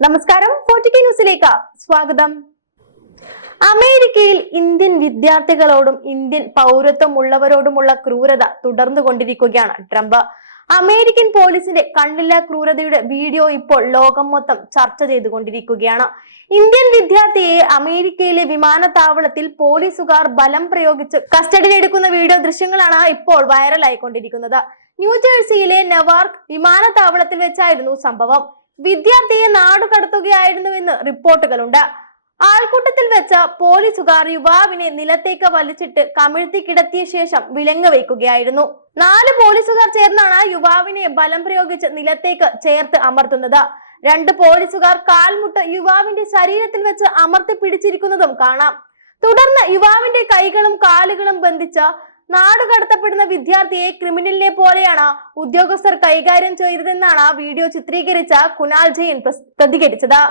നമസ്കാരം, 4TK ന്യൂസിലേക്ക് സ്വാഗതം. അമേരിക്കയിൽ ഇന്ത്യൻ വിദ്യാർത്ഥികളോടും ഇന്ത്യൻ പൗരത്വമുള്ളവരോടുമുള്ള ക്രൂരത തുടർന്നുകൊണ്ടിരിക്കുകയാണ് ട്രംപ്. അമേരിക്കൻ പോലീസിന്റെ കണ്ണില്ലാ ക്രൂരതയുടെ വീഡിയോ ഇപ്പോൾ ലോകം മൊത്തം ചർച്ച ചെയ്തുകൊണ്ടിരിക്കുകയാണ്. ഇന്ത്യൻ വിദ്യാർത്ഥിയെ അമേരിക്കയിലെ വിമാനത്താവളത്തിൽ പോലീസുകാർ ബലം പ്രയോഗിച്ച് കസ്റ്റഡിയിലെടുക്കുന്ന വീഡിയോ ദൃശ്യങ്ങളാണ് ഇപ്പോൾ വൈറലായിക്കൊണ്ടിരിക്കുന്നത്. ന്യൂജേഴ്സിയിലെ നെവാർക്ക് വിമാനത്താവളത്തിൽ വെച്ചായിരുന്നു സംഭവം. വിദ്യാർത്ഥിയെ നാടുകടത്തുകയായിരുന്നുവെന്ന് റിപ്പോർട്ടുകളുണ്ട്. ആൾക്കൂട്ടത്തിൽ വെച്ച പോലീസുകാർ യുവാവിനെ നിലത്തേക്ക് വലിച്ചിട്ട് കമിഴ്ത്തി കിടത്തിയ ശേഷം വിലങ്ങ് വയ്ക്കുകയായിരുന്നു. 4 പോലീസുകാർ ചേർന്നാണ് യുവാവിനെ ബലം പ്രയോഗിച്ച് നിലത്തേക്ക് ചേർത്ത് അമർത്തുന്നത്. 2 പോലീസുകാർ കാൽമുട്ട് യുവാവിന്റെ ശരീരത്തിൽ വെച്ച് അമർത്തി പിടിച്ചിരിക്കുന്നതും കാണാം. തുടർന്ന് യുവാവിന്റെ കൈകളും കാലുകളും ബന്ധിച്ച് നാടുകടത്തപ്പെടുന്ന വിദ്യാർത്ഥിയെ ക്രിമിനലിനെ പോലെയാണ് ഉദ്യോഗസ്ഥർ കൈകാര്യം ചെയ്തതെന്നാണ് വീഡിയോ ചിത്രീകരിച്ച കുനാൽ ജെയിൻ പ്രതികരിച്ചത്.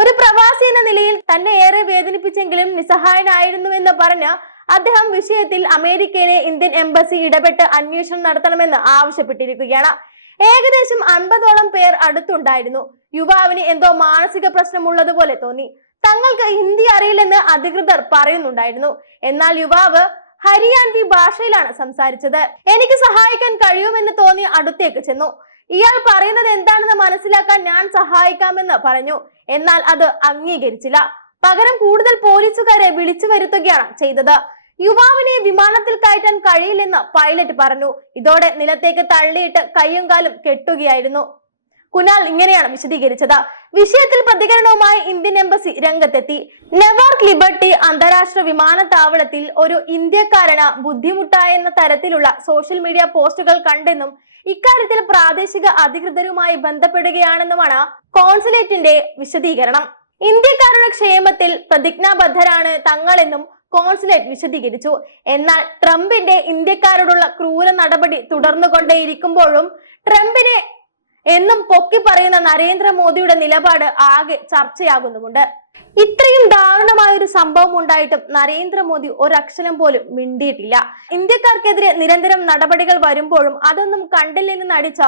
ഒരു പ്രവാസി എന്ന നിലയിൽ തന്നെ ഏറെ വേദനിപ്പിച്ചെങ്കിലും നിസ്സഹായനായിരുന്നുവെന്ന് പറഞ്ഞ് അദ്ദേഹം വിഷയത്തിൽ അമേരിക്കയിലെ ഇന്ത്യൻ എംബസി ഇടപെട്ട് അന്വേഷണം നടത്തണമെന്ന് ആവശ്യപ്പെട്ടിരിക്കുകയാണ്. ഏകദേശം 50ഓളം പേർ അടുത്തുണ്ടായിരുന്നു. യുവാവിന് എന്തോ മാനസിക പ്രശ്നമുള്ളതുപോലെ തോന്നി. തങ്ങൾക്ക് ഹിന്ദി അറിയില്ലെന്ന് അധികൃതർ പറയുന്നുണ്ടായിരുന്നു. എന്നാൽ യുവാവ് ഹരിയാൻവി ഭാഷയിലാണ് സംസാരിച്ചത്. എനിക്ക് സഹായിക്കാൻ കഴിയുമെന്ന് തോന്നി അടുത്തേക്ക് ചെന്നു. ഇയാൾ പറയുന്നത് എന്താണെന്ന് മനസ്സിലാക്കാൻ ഞാൻ സഹായിക്കാമെന്ന് പറഞ്ഞു. എന്നാൽ അത് അംഗീകരിച്ചില്ല. പകരം കൂടുതൽ പോലീസുകാരെ വിളിച്ചു വരുത്തുകയാണ് ചെയ്തത്. യുവാവിനെ വിമാനത്തിൽ കയറ്റാൻ കഴിയില്ലെന്ന് പൈലറ്റ് പറഞ്ഞു. ഇതോടെ നിലത്തേക്ക് തള്ളിയിട്ട് കയ്യും കാലും കെട്ടുകയായിരുന്നു. കുനാൽ ഇങ്ങനെയാണ് വിശദീകരിച്ചത്. വിഷയത്തിൽ പ്രതികരണവുമായി ഇന്ത്യൻ എംബസി രംഗത്തെത്തി. നെവാർക്ക് ലിബർട്ടി അന്താരാഷ്ട്ര വിമാനത്താവളത്തിൽ ഒരു ഇന്ത്യക്കാരന് ബുദ്ധിമുട്ടായെന്ന തരത്തിലുള്ള സോഷ്യൽ മീഡിയ പോസ്റ്റുകൾ കണ്ടെന്നും ഇക്കാര്യത്തിൽ പ്രാദേശിക അധികൃതരുമായി ബന്ധപ്പെടുകയാണെന്നുമാണ് കോൺസുലേറ്റിന്റെ വിശദീകരണം. ഇന്ത്യക്കാരുടെ ക്ഷേമത്തിൽ പ്രതിജ്ഞാബദ്ധരാണ് തങ്ങളെന്നും കോൺസുലേറ്റ് വിശദീകരിച്ചു. എന്നാൽ ട്രംപിന്റെ ഇന്ത്യക്കാരോടുള്ള ക്രൂര നടപടി തുടർന്നുകൊണ്ടേയിരിക്കുമ്പോഴും ട്രംപിനെ എന്നും പൊക്കി പറയുന്ന നരേന്ദ്രമോദിയുടെ നിലപാട് ആകെ ചർച്ചയാകുന്നുമുണ്ട്. ഇത്രയും ദാരുണമായ ഒരു സംഭവം ഉണ്ടായിട്ടും നരേന്ദ്രമോദി ഒരക്ഷരം പോലും മിണ്ടിയിട്ടില്ല. ഇന്ത്യക്കാർക്കെതിരെ നിരന്തരം നടപടികൾ വരുമ്പോഴും അതൊന്നും കണ്ടില്ലെന്ന് നടിച്ച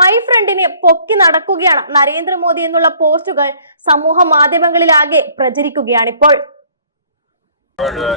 മൈ ഫ്രണ്ടിനെ പൊക്കി നടക്കുകയാണ് നരേന്ദ്രമോദി എന്നുള്ള പോസ്റ്റുകൾ സമൂഹ മാധ്യമങ്ങളിലാകെ പ്രചരിക്കുകയാണിപ്പോൾ. Hola,